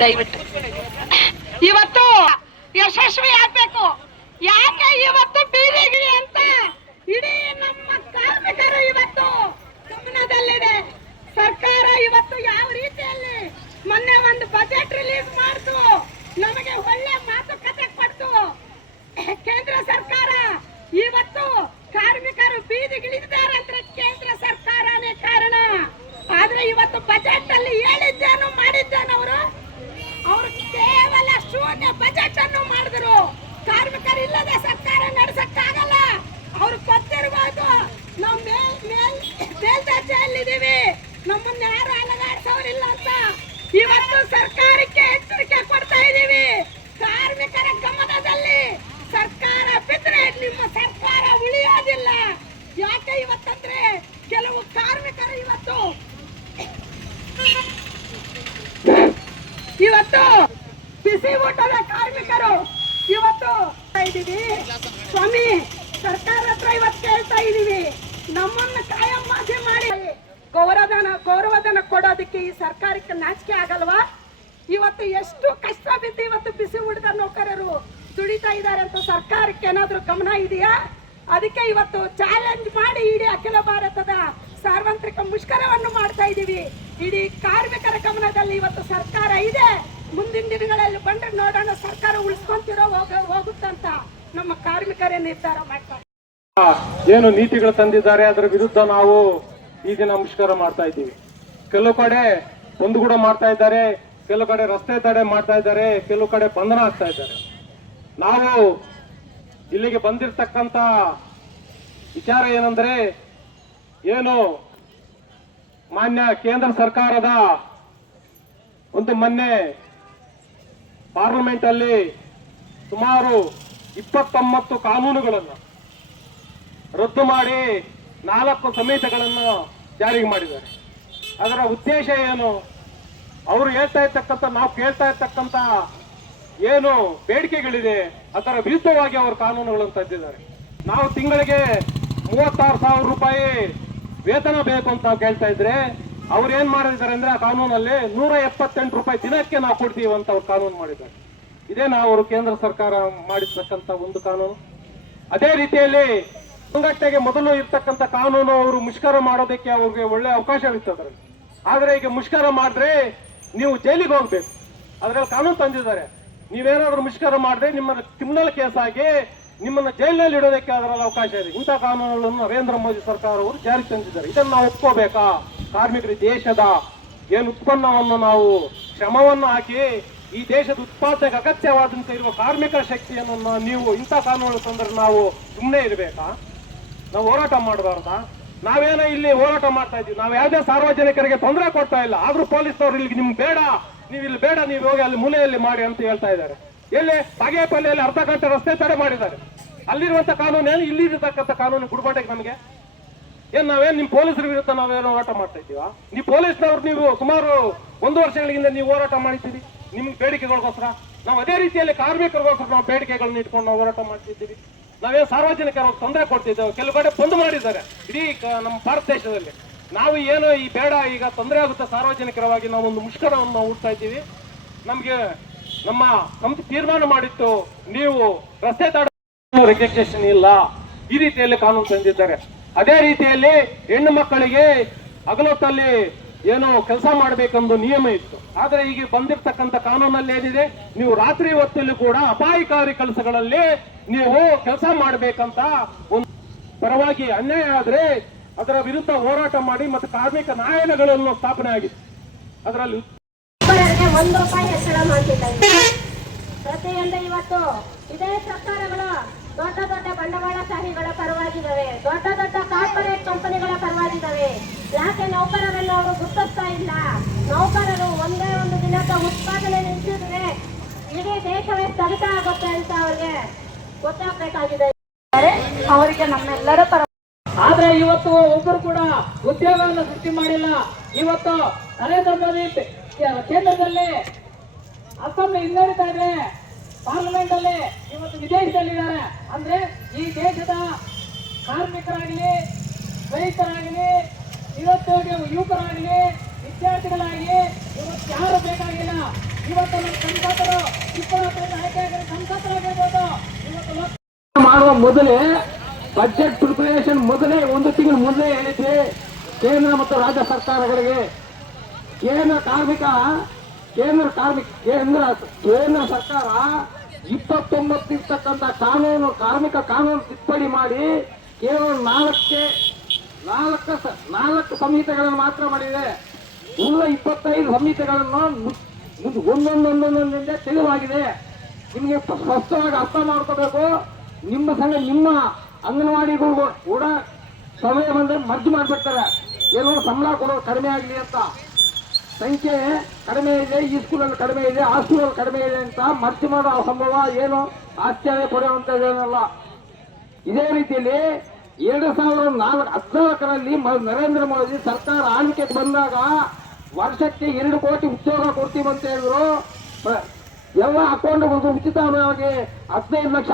ದಯವಿಟ್ಟು ಇವತ್ತು ಯಶಸ್ವಿ ಆಗ್ಬೇಕು. ಯಾಕೆ ಇವತ್ತು ಬೀದಿಗಿಳಿ ಅಂತ ಇಡೀ ನಮ್ಮ ಕಾರ್ಮಿಕರು ಇವತ್ತು ಗಮನದಲ್ಲಿದೆ. ಸರ್ಕಾರ ಇವತ್ತು ಯಾವ ರೀತಿಯಲ್ಲಿ ಮೊನ್ನೆ ಒಂದು ಬಜೆಟ್ ರಿಲೀಸ್ ಮಾಡ್ತು, ನಮಗೆ ಒಳ್ಳೆ ಮಾತುಕತೆ ಕೊಡ್ತು ಕೇಂದ್ರ ಸರ್ಕಾರ. ಇವತ್ತು ಕಾರ್ಮಿಕರು ಬೀದಿಗಿಳಿದಿದ್ದಾರೆ ಅಂದ್ರೆ ಕೇಂದ್ರ ಸರ್ಕಾರನೇ ಕಾರಣ. ಆದ್ರೆ ಇವತ್ತು ಬಜೆಟ್ ಅಲ್ಲಿ ಹೇಳಿದ್ದೇನು ಮಾಡಿದ್ದೇನು ಅವರು ಕೇವಲ ಶೂನ್ಯ ಬಜೆಟ್ ಅನ್ನು ಮಾಡಿದ್ರು. ಕಾರ್ಮಿಕರು ಇಲ್ಲದೆ ಸರ್ಕಾರ ನಡೆಸಕ್ಕಾಗಲ್ಲ. ಅವ್ರು ಗೊತ್ತಿರಬಹುದು ನಾವು ಮೇಲ್ದರ್ಜೆಯಲ್ಲಿದ್ದೀವಿ, ನಮ್ಮನ್ನ ಯಾರು ಅಲಗಾಡ್ಸೋರಿಲ್ಲ ಅಂತ. ಇವತ್ತು ಸರ್ಕಾರಕ್ಕೆ ಎಚ್ಚರಿಕೆ ಕೊಡ್ತಾ ಇದ್ದೀವಿ. ಕಾರ್ಮಿಕರ ಗಮನದಲ್ಲಿ ಸರ್ಕಾರ ಬಿದ್ರೆ ನಿಮ್ಮ ಸರ್ಕಾರ ಉಳಿಯೋದಿಲ್ಲ. ಯಾಕೆ ಇವತ್ತಂದ್ರೆ ಕೆಲವು ಕಾರ್ಮಿಕರು ಇವತ್ತು ಬಿಸಿ ಊಟದ ಕಾರ್ಮಿಕರು ಇವತ್ತು ಇದ್ದೀವಿ ಸ್ವಾಮಿ. ಸರ್ಕಾರ ಹತ್ರ ಇವತ್ತು ಕೇಳ್ತಾ ಇದೀವಿ, ನಮ್ಮನ್ನ ಕಾಯಂ ಮಾಫಿ ಮಾಡಿ ಗೌರವಧನ ಕೊಡೋದಕ್ಕೆ ಈ ಸರ್ಕಾರಕ್ಕೆ ನಾಚಿಕೆ ಆಗಲ್ವಾ? ಇವತ್ತು ಎಷ್ಟು ಕಷ್ಟ ಬಿದ್ದು ಇವತ್ತು ಬಿಸಿ ಊಟದ ನೌಕರರು ದುಡಿತಾ ಇದ್ದಾರೆ ಅಂತ ಸರ್ಕಾರಕ್ಕೆ ಏನಾದ್ರೂ ಗಮನ ಇದೆಯಾ? ಅದಕ್ಕೆ ಇವತ್ತು ಚಾಲೆಂಜ್ ಮಾಡಿ ಇಡೀ ಅಖಿಲ ಭಾರತದ ಸಾರ್ವತ್ರಿಕ ಮುಷ್ಕರವನ್ನು ಮಾಡ್ತಾ ಇದ್ದೀವಿ. ಇಡೀ ಕಾರ್ಮಿಕರ ಗಮನದಲ್ಲಿ ಇವತ್ತು ಸರ್ಕಾರ ಇದೆ. ಮುಂದಿನ ದಿನಗಳಲ್ಲಿ ಬಂದ್ರೆ ನೋಡೋಣ ಸರ್ಕಾರ ಉಳಿಸ್ಕೊಂತಿರೋ ಹೋಗುತ್ತಂತ ನಮ್ಮ ಕಾರ್ಮಿಕರೇ ನಿರ್ಧಾರ ಮಾಡ್ತಾರೆ. ಏನು ನೀತಿಗಳು ತಂದಿದ್ದಾರೆ ಅದರ ವಿರುದ್ಧ ನಾವು ಈ ದಿನ ಮುಷ್ಕರ ಮಾಡ್ತಾ ಇದ್ದೀವಿ. ಕೆಲವು ಕಡೆ ಒಂದುಗೂಡ ಮಾಡ್ತಾ ಇದ್ದಾರೆ, ಕೆಲವು ಕಡೆ ರಸ್ತೆ ತಡೆ ಮಾಡ್ತಾ ಇದ್ದಾರೆ, ಕೆಲವು ಕಡೆ ಬಂಧನ ಆಗ್ತಾ ಇದ್ದಾರೆ. ನಾವು ಇಲ್ಲಿಗೆ ಬಂದಿರತಕ್ಕಂತ ವಿಚಾರ ಏನಂದ್ರೆ, ಏನು ಮಾನ್ಯ ಕೇಂದ್ರ ಸರ್ಕಾರದ ಒಂದು ಮೊನ್ನೆ ಪಾರ್ಲಿಮೆಂಟ್ ಅಲ್ಲಿ ಸುಮಾರು 29 ಕಾನೂನುಗಳನ್ನು ರದ್ದು ಮಾಡಿ 4 ಸಂಹಿತೆಗಳನ್ನು ಜಾರಿಗೆ ಮಾಡಿದ್ದಾರೆ. ಅದರ ಉದ್ದೇಶ ಏನು? ಅವರು ಹೇಳ್ತಾ ಇರ್ತಕ್ಕಂಥ, ನಾವು ಕೇಳ್ತಾ ಇರ್ತಕ್ಕಂಥ ಏನು ಬೇಡಿಕೆಗಳಿದೆ ಅದರ ವಿರುದ್ಧವಾಗಿ ಅವರು ಕಾನೂನುಗಳನ್ನು ತಂದಿದ್ದಾರೆ. ನಾವು ತಿಂಗಳಿಗೆ 36,000 ರೂಪಾಯಿ ವೇತನ ಬೇಕು ಅಂತ ಕೇಳ್ತಾ ಇದ್ರೆ ಅವ್ರು ಏನ್ ಮಾಡಿದ್ದಾರೆ ಅಂದ್ರೆ ಆ ಕಾನೂನಲ್ಲಿ 178 ರೂಪಾಯಿ ದಿನಕ್ಕೆ ನಾವು ಕೊಡ್ತೀವಿ ಅಂತ ಅವ್ರು ಕಾನೂನು ಮಾಡಿದ್ದಾರೆ. ಇದೇನಾ ಅವರು ಕೇಂದ್ರ ಸರ್ಕಾರ ಮಾಡಿರ್ತಕ್ಕಂಥ ಒಂದು ಕಾನೂನು? ಅದೇ ರೀತಿಯಲ್ಲಿ ಸಂಘಟನೆಗೆ ಮೊದಲು ಇರ್ತಕ್ಕಂಥ ಕಾನೂನು ಅವರು ಮುಷ್ಕರ ಮಾಡೋದಕ್ಕೆ ಅವ್ರಿಗೆ ಒಳ್ಳೆ ಅವಕಾಶವಿತ್ತು ಅದರಲ್ಲಿ. ಆದ್ರೆ ಈಗ ಮುಷ್ಕರ ಮಾಡಿದ್ರೆ ನೀವು ಜೈಲಿಗೆ ಹೋಗ್ಬೇಕು, ಅದ್ರಲ್ಲಿ ಕಾನೂನು ತಂದಿದ್ದಾರೆ. ನೀವೇನಾದ್ರೂ ಮುಷ್ಕರ ಮಾಡಿದ್ರೆ ನಿಮ್ಮ ಕ್ರಿಮಿನಲ್ ಕೇಸ್ ಆಗಿ ನಿಮ್ಮನ್ನ ಜೈಲಿನಲ್ಲಿ ಇಡೋದಕ್ಕೆ ಅದರಲ್ಲಿ ಅವಕಾಶ ಇದೆ. ಇಂಥ ಕಾನೂನುಗಳನ್ನು ನರೇಂದ್ರ ಮೋದಿ ಸರ್ಕಾರ ಅವರು ಜಾರಿಗೆ ತಂದಿದ್ದಾರೆ. ಇದನ್ನು ನಾವು ಒಪ್ಕೋಬೇಕಾ? ಕಾರ್ಮಿಕರ ದೇಶದ ಏನು ಉತ್ಪನ್ನವನ್ನು ನಾವು ಶ್ರಮವನ್ನು ಹಾಕಿ ಈ ದೇಶದ ಉತ್ಪಾದನೆಗೆ ಅಗತ್ಯವಾದಂತ ಇರುವ ಕಾರ್ಮಿಕರ ಶಕ್ತಿಯನ್ನು ನೀವು ಇಂಥ ಕಾನೂನು ತಂದ್ರೆ ನಾವು ಸುಮ್ಮನೆ ಇರಬೇಕಾ? ನಾವು ಹೋರಾಟ ಮಾಡಬಾರ್ದಾ? ನಾವೇನೋ ಇಲ್ಲಿ ಹೋರಾಟ ಮಾಡ್ತಾ ಇದ್ದೀವಿ, ನಾವು ಯಾವುದೇ ಸಾರ್ವಜನಿಕರಿಗೆ ತೊಂದರೆ ಕೊಡ್ತಾ ಇಲ್ಲ. ಆದ್ರೂ ಪೊಲೀಸ್ನವ್ರು ಇಲ್ಲಿ ನಿಮ್ಗೆ ಬೇಡ, ನೀವು ಇಲ್ಲಿ ಬೇಡ, ನೀವು ಹೋಗಿ ಅಲ್ಲಿ ಮೂಲೆಯಲ್ಲಿ ಮಾಡಿ ಅಂತ ಹೇಳ್ತಾ ಇದ್ದಾರೆ. ಎಲ್ಲಿ ಬಾಗೇಪಲ್ಲಿಯಲ್ಲಿ ಅರ್ಧ ಗಂಟೆ ರಸ್ತೆ ತಡೆ ಮಾಡಿದ್ದಾರೆ. ಅಲ್ಲಿರುವಂತ ಕಾನೂನು ಏನು, ಇಲ್ಲಿರತಕ್ಕಂಥ ಕಾನೂನು ಗುಡ್ಬಾಟೆಗೆ ನಮಗೆ ಏನ್? ನಾವೇನ್ ನಿಮ್ ಪೊಲೀಸರ ವಿರುದ್ಧ ನಾವೇನೋ ಹೋರಾಟ ಮಾಡ್ತಾ ಇದ್ದೀವಾ? ನೀವು ಪೊಲೀಸ್ನವ್ರು ನೀವು ಸುಮಾರು 1 ವರ್ಷಗಳಿಂದ ನೀವು ಹೋರಾಟ ಮಾಡಿದ್ದೀರಿ ನಿಮ್ಗೆ ಬೇಡಿಕೆಗಳಿಗೋಸ್ಕರ. ನಾವು ಅದೇ ರೀತಿಯಲ್ಲಿ ಕಾರ್ಮಿಕರಿಗೋಸ್ಕರ ನಾವು ಬೇಡಿಕೆಗಳನ್ನ ಇಟ್ಕೊಂಡು ನಾವು ಹೋರಾಟ ಮಾಡ್ತಿದ್ದೀವಿ. ನಾವೇನು ಸಾರ್ವಜನಿಕರು ತೊಂದರೆ ಕೊಡ್ತಿದ್ದೇವೆ? ಕೆಲವು ಕಡೆ ಬಂದ್ ಮಾಡಿದ್ದಾರೆ ಇಡೀ ನಮ್ಮ ಭಾರತ ದೇಶದಲ್ಲಿ. ನಾವು ಏನು ಈ ಬೇಡ, ಈಗ ತೊಂದರೆ ಆಗುತ್ತೆ ಸಾರ್ವಜನಿಕರವಾಗಿ ನಾವು ಒಂದು ಮುಷ್ಕರವನ್ನು ನಾವು ಹುಡ್ತಾ ಇದ್ದೀವಿ. ನಮ್ಗೆ ನಮ್ಮ ಸಮಿತಿ ತೀರ್ಮಾನ ಮಾಡಿತ್ತು, ನೀವು ರಸ್ತೆ ತಡೆ ರಿಜಿಸ್ಟ್ರೇಷನ್ ಇಲ್ಲ, ಈ ರೀತಿಯಲ್ಲಿ ಕಾನೂನು ತಂದಿದ್ದಾರೆ. ಅದೇ ರೀತಿಯಲ್ಲಿ ಹೆಣ್ಣು ಮಕ್ಕಳಿಗೆ ಹಗಲೊತ್ತಲ್ಲಿ ಏನು ಕೆಲಸ ಮಾಡಬೇಕೆಂದು ನಿಯಮ ಇತ್ತು. ಆದ್ರೆ ಈಗ ಬಂದಿರತಕ್ಕಂಥ ಕಾನೂನಲ್ಲಿ ಏನಿದೆ, ನೀವು ರಾತ್ರಿ ಹೊತ್ತಲ್ಲಿ ಕೂಡ ಅಪಾಯಕಾರಿ ಕೆಲಸಗಳಲ್ಲಿ ನೀವು ಕೆಲಸ ಮಾಡಬೇಕಂತ ಒಂದು ಪರವಾಗಿ ಅನ್ಯಾಯ ಆದ್ರೆ ಅದರ ವಿರುದ್ಧ ಹೋರಾಟ ಮಾಡಿ ಮತ್ತು ಕಾರ್ಮಿಕ ನ್ಯಾಯಾಲಯಗಳನ್ನು ಸ್ಥಾಪನೆ ಆಗಿದೆ. ಅದರಲ್ಲಿ 1 ರೂಪಾಯಿ ಹೆಚ್ಚಳ ಮಾಡ್ತಿದ್ದಾರೆ. ಪ್ರತಿಯೊಂದು ಇವತ್ತು ಇದೇ ಸರ್ಕಾರಗಳು ದೊಡ್ಡ ದೊಡ್ಡ ಬಂಡವಾಳಶಾಹಿಗಳ ಪರವಾಗಿದ್ದಾವೆ, ದೊಡ್ಡ ದೊಡ್ಡ ಕಾರ್ಪೊರೇಟ್ ಕಂಪನಿಗಳ ಪರವಾಗಿದ್ದಾವೆ. ಯಾಕೆ ನೌಕರರನ್ನು ಅವರು ಗುರುತಿಸ್ತಾ ಇಲ್ಲ? ನೌಕರರು ಒಂದೇ ಒಂದು ದಿನದ ಉತ್ಪಾದನೆ ನಿಲ್ಲಿಸಿದ್ರೆ ಇಡೀ ದೇಶವೇ ಸ್ಥಗಿತ ಆಗುತ್ತೆ ಅಂತ ಅವ್ರಿಗೆ ಗೊತ್ತಾಗಬೇಕಾಗಿದೆ. ಅವರಿಗೆ ನಮ್ಮೆಲ್ಲರ ಪರ. ಆದ್ರೆ ಇವತ್ತು ಒಬ್ಬರು ಕೂಡ ಉದ್ಯೋಗವನ್ನು ಸೃಷ್ಟಿ ಮಾಡಿಲ್ಲ. ಇವತ್ತು ನರೇಂದ್ರ ಮೋದಿ ಕೇಂದ್ರದಲ್ಲಿ ಅಸೆಂಬ್ಲಿ ಹಿಂಗರಿತಾ ಇದೆ, ಪಾರ್ಲಿಮೆಂಟ್ ಅಲ್ಲಿ ಇವತ್ತು ವಿದೇಶದಲ್ಲಿದ್ದಾರೆ. ಅಂದ್ರೆ ಈ ದೇಶದ ಕಾರ್ಮಿಕರಾಗಲಿ, ರೈತರಾಗಲಿ, ನಿರುದ್ಯೋಗ ಯುವಕರಾಗಲಿ, ವಿದ್ಯಾರ್ಥಿಗಳಾಗಲಿ ಇವತ್ತು ಯಾರು ಬೇಕಾಗಿಲ್ಲ. ಇವತ್ತು ನಮ್ಮ ಸಂಸದರು ಚಿಕ್ಕಬಳ್ಳಾಪುರದ ಆಯ್ಕೆಯಾಗಿರೋ ಸಂಸದರಾಗಿರ್ಬೋದು ಇವತ್ತು ಮಾಡುವ ಮೊದಲೇ ಬಜೆಟ್ ಪ್ರಿಪರೇಷನ್ ಮೊದಲೇ ಒಂದು ತಿಂಗಳು ಮೊದಲೇ ಹೇಳಿದ್ವಿ ಕೇಂದ್ರ ಮತ್ತು ರಾಜ್ಯ ಸರ್ಕಾರಗಳಿಗೆ. ಕೇಂದ್ರ ಸರ್ಕಾರ 29 ಇರ್ತಕ್ಕಂಥ ಕಾರ್ಮಿಕ ಕಾನೂನು ತಿದ್ದುಪಡಿ ಮಾಡಿ ಕೇವಲ 4 ಸಂಹಿತೆಗಳನ್ನು ಮಾತ್ರ ಮಾಡಿದೆ. ಉಳಿದ 25 ಸಂಹಿತೆಗಳನ್ನು ಒಂದೊಂದೊಂದೊಂದೊಂದೇ ತೆಗೆದುವಾಗಿದೆ. ನಿಮಗೆ ಸ್ಪಷ್ಟವಾಗಿ ಅರ್ಥ ಮಾಡ್ಕೋಬೇಕು. ನಿಮ್ಮ ಅಂಗನವಾಡಿಗಳು ಕೂಡ ಸಮಯ ಬಂದ್ರೆ ಮರ್ಜಿ ಮಾಡ್ಬಿಡ್ತಾರೆ. ಏನೋ ಸಂಬಳ ಕೊಡೋದು ಕಡಿಮೆ ಆಗಲಿ ಅಂತ, ಸಂಖ್ಯೆ ಕಡಿಮೆ ಇದೆ, ಈ ಸ್ಕೂಲಲ್ಲಿ ಕಡಿಮೆ ಇದೆ, ಆ ಸ್ಕೂಲಲ್ಲಿ ಕಡಿಮೆ ಇದೆ ಅಂತ ಮರ್ಜಿ ಮಾಡೋ ಸಂಭವ ಏನು ಆಶ್ಚರ್ಯ ಪಡೆಯುವಂಥದ್ದೇನಲ್ಲ. ಇದೇ ರೀತಿಯಲ್ಲಿ 2014ರಲ್ಲಿ ನರೇಂದ್ರ ಮೋದಿ ಸರ್ಕಾರ ಆಳ್ವಿಕೆಗೆ ಬಂದಾಗ ವರ್ಷಕ್ಕೆ 2 ಕೋಟಿ ಉದ್ಯೋಗ ಕೊಡ್ತೀವಿ ಅಂತ ಹೇಳಿದ್ರು. ಎಲ್ಲ ಅಕೌಂಟ್ಗಳು ಉಚಿತವಾಗಿ 15 ಲಕ್ಷ